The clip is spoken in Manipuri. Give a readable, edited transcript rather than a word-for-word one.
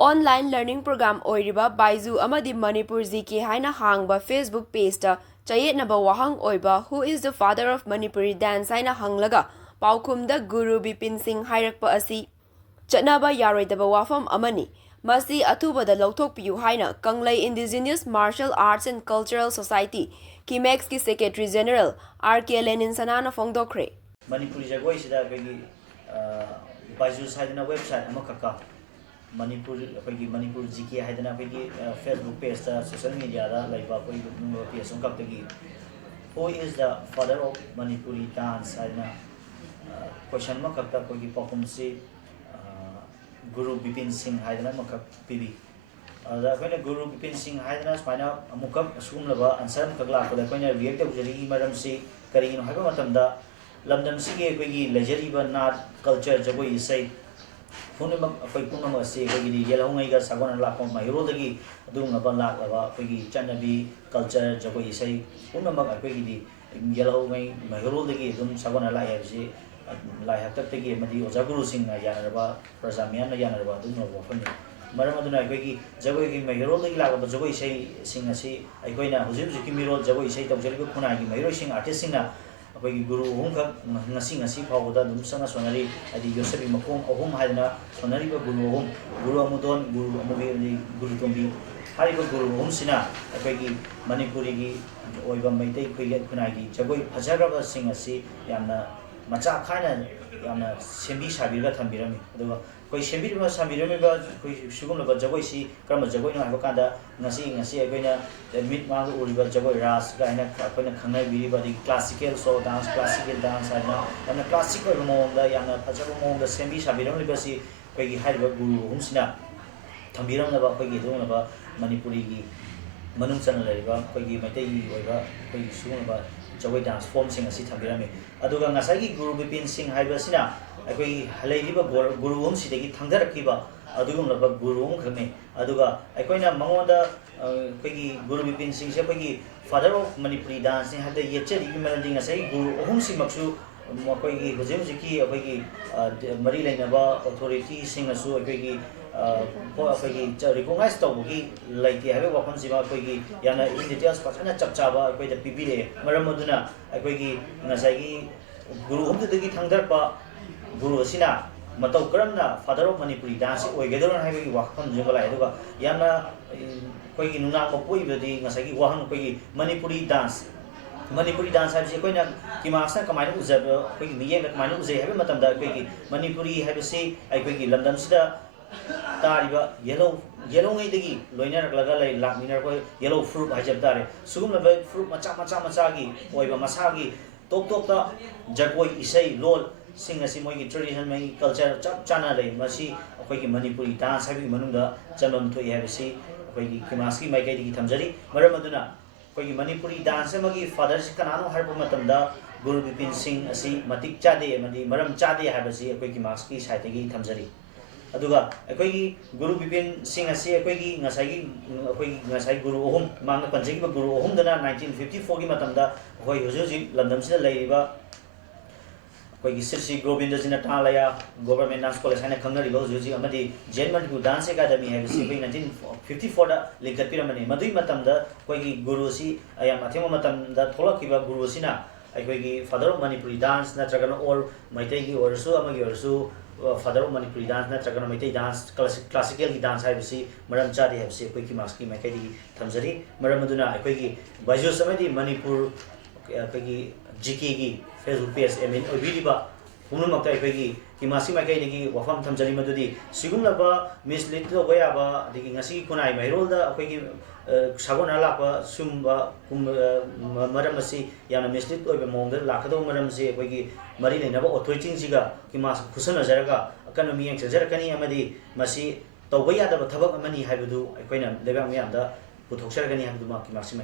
ऑनलाइन लर्निंग प्रोग्राम ओइरिबा बाइजू अमदी मणिपुर जीके हाइना हांगबा फेसबुक पेजटा चयेतनबा वाहंग ओइबा who is the father of Manipuri dance हाइना हंगलगा पाउखुमदा गुरु बिपिन सिंह हाइरकपा असि चटनबा यारोइदबा वाफम अमनी मसी अथुबदा लौथोकपियु हाइना Kanglei indigenous martial arts and cultural society किमेक्स की secretary general R K Lenin सनाना फोंगदोखरे मणिपुरी जगोई सिदा बेगी बाइजू साइडना वेबसाइट अमखका मणिपुर जीके हाइदना Facebook page social media page अमखकी who is the father of Manipuri dance question अमखक्ता पाखुम से गुरु बिपिन सिंह हाइदना अमखक पीबी गुरु बिपिन सिंह हाइदना सुमाइना अमुकक असुगुमलबा आंसर अमखक लापदा अखोइना रिएक्ट तौजरी मरम से करिगिनो हाइबा मतमदा लमदम सिगे अखोइगी लेजरीबा नाट कल्चर जगोई इसै पुनमक अखोइ पुनमक से अखोइगी येलौंगैगा सागोना लाखो माइरोदगी अदुंगबा लाखबा अखोइगी चन्नबी कल्चर जगोई इसै पुनमक अखोइगी येलौंगै माइरोदगी अदुम सागोना लायबसे लाई हक्तक्तगी मदि ओजा गुरु सिंह यानरबा प्रजा मियान यानरबा अदुम वफन मरम अदुना अखोइगी जगोइगी माइरोदगी लाखबा जगोई इसै सिंह असि अखोइना हुजि हुजिकी मिरो जगोई इसै तौजरिबा खुनागी माइरो सिंह आर्टिस्ट सिंह अखोइगी गुरु अहुमखक ngasi फाउबदा दुम संगा सोनरी आदि योसेबी मखोम अहुम हाइदना सोनरीबा गुरु अहुम गुरु अमुदोन गुरु अमुबी गुरु तोंबी हारिबा गुरु अहुम सिना अखोइगी मणिपुरीगी ओइबा मैतै खुनागी जगोई फजरबा सिंह असि यामना मचा खाना यामना सेंबी साबिरगा थंबिरमी अदुगा कोई सेंबीरबा साबिरमीबा कोई सुगुमलबा जगोई सि करम जगोई नो हाइबा कांदा ngasi अखोइना मिट मांग उरिबा जगोई रास गाइना अखोइना खंगनाय बिरिबा the classical so dance classical dance हाइना यामना क्लासिकल मोंदा यामना फजरबा मोंदा सेंबी साबिरमीबा सि कोई हाइबा गुरु अहुमसिना थंबिरमनबा अखोइगी दोनबा मणिपुरीगी मनुंग चन लरिबा अखोइगी मैतै ओइबा अखोइगी सुगुमलबा जगोई डांस फॉर्म सिंह असि थंबिरमी अदुगा ngसाइगी गुरु बिपिन सिंह हाइबासिना अखोइगी हलैरिबा गुरु अहुमसिदगी थंगरखिबा अदुगुमलबा गुरु अहुमखने अदुगा अखोइना मंगोंदा अखोइगी गुरु बिपिन सिंह से अखोइगी फादर ऑफ मणिपुरी डांस ने हाइदा येचरिगी मरंदी ngसाइ गुरु अहुमसिमक्सु मखोइगी हुजे हुजिकी अखोइगी मरी लेनबा अथॉरिटी सिंहसु अखोइगी अखोइगी रिकॉग्नाइज तौबगी लाइते हाइबा वफमसिमा अखोइगी याना इन डिटेल्स फसना चपचाबा अखोइदा पिबिरे मरम अदुना अखोइगी ngसाइगी गुरु अहुमदगी थंगरपा गुरु असिना मतौ करमना फादर ऑफ मणिपुरी डांस ओइगदरन हाइबगी वाखम जुगला अदुगा याना अखोइगी नुनांग मपोइबदी ngसाइगी वाहन अखोइगी मणिपुरी डांस हाइबसे अखोइना किमासना कमाइना उजब अखोइगी मियेंग कमाइना उजै हाइबा मतमदा अखोइगी मणिपुरी हाइबसे अखोइगी लंदमसिदा तारिबा येलोंगैदगी लोइनरकलगा लै लाकमिनरको येलो फ्रूट हाइजब तारे सुगुमलबा फ्रूट मचागी ओइबा मसागी टॉप टॉपता जगोई इसै लोल सिंह असि मोइगी ट्रेडिशन मै कल्चर चप चाना लै मसी अखोइगी मणिपुरी डांस हाइबगी मनुंगा चनम थोइ हाइबसी अखोइगी किमासकी माइकैदगी थमजरी मरम अदुना अखोइगी मणिपुरी डांस अमगी फादर से कनानो हाइबा मतमदा गुरु बिपिन सिंह असि मतिक चादे अमदी मरम चादे हाइबसी अखोइगी मास्की साइडगी थमजरी अदुगा अखोइगी गुरु बिपिन सिंह असि अखोइगी ngसाइ गुरु अहुम मांग पंजगी गुरु अहुम दना 1954 की मतमदा अखोइ हुजुजी लंदम सिदा लैरिबा अखोइगी श्री गोविंद जिना टालया गवर्नमेंट डांस कॉलेज हाइना खंगरिबा हुजुजी अमदी जैन मणिपुर डांस एकेडमी हाइबसी अखोइ 1954 दा लिंकत पिरमने मदुई मतमदा अखोइगी गुरु असि अयाम अथेम मतमदा थोलकिबा गुरु असिना अखोइगी फादर ऑफ मणिपुरी डांस नत्रगन और मैतैगी ओरसु अमगी ओरसु फादर ऑफ मणिपुरी डांस नत्रगन मैतै डांस क्लासिकल की डांस हाइबसी मरम चादे हाइबसी अखोइगी मास्की मैकैदी थमजरी मरम अदुना अखोइगी बाइजोस अमदी मणिपुर अखोइगी जीके की फेसबुक पेज एमिन ओइबिरिबा पुनमक्ता अखोइगी किमासी मैकैदगी वफम थमजरी मदुदी सिगुमलबा मिसलीड तौबा याबा अदगी ngasi खुनाइ माइरोलदा अखोइगी सागोना लापा सुमबा मरम असि याना मिसलीड ओइबा मोंगदा लाखदो मरम से अखोइगी मरी लेनबा अथॉरिटी सिगा किमास खुसना जरगा अकन मियंग जरकनी अमदी मसी तौबा यादबा थबक अमनी हाइबदु अखोइना लेबा मियामदा पुथोक्सरगनी हाइबदु मा किमासी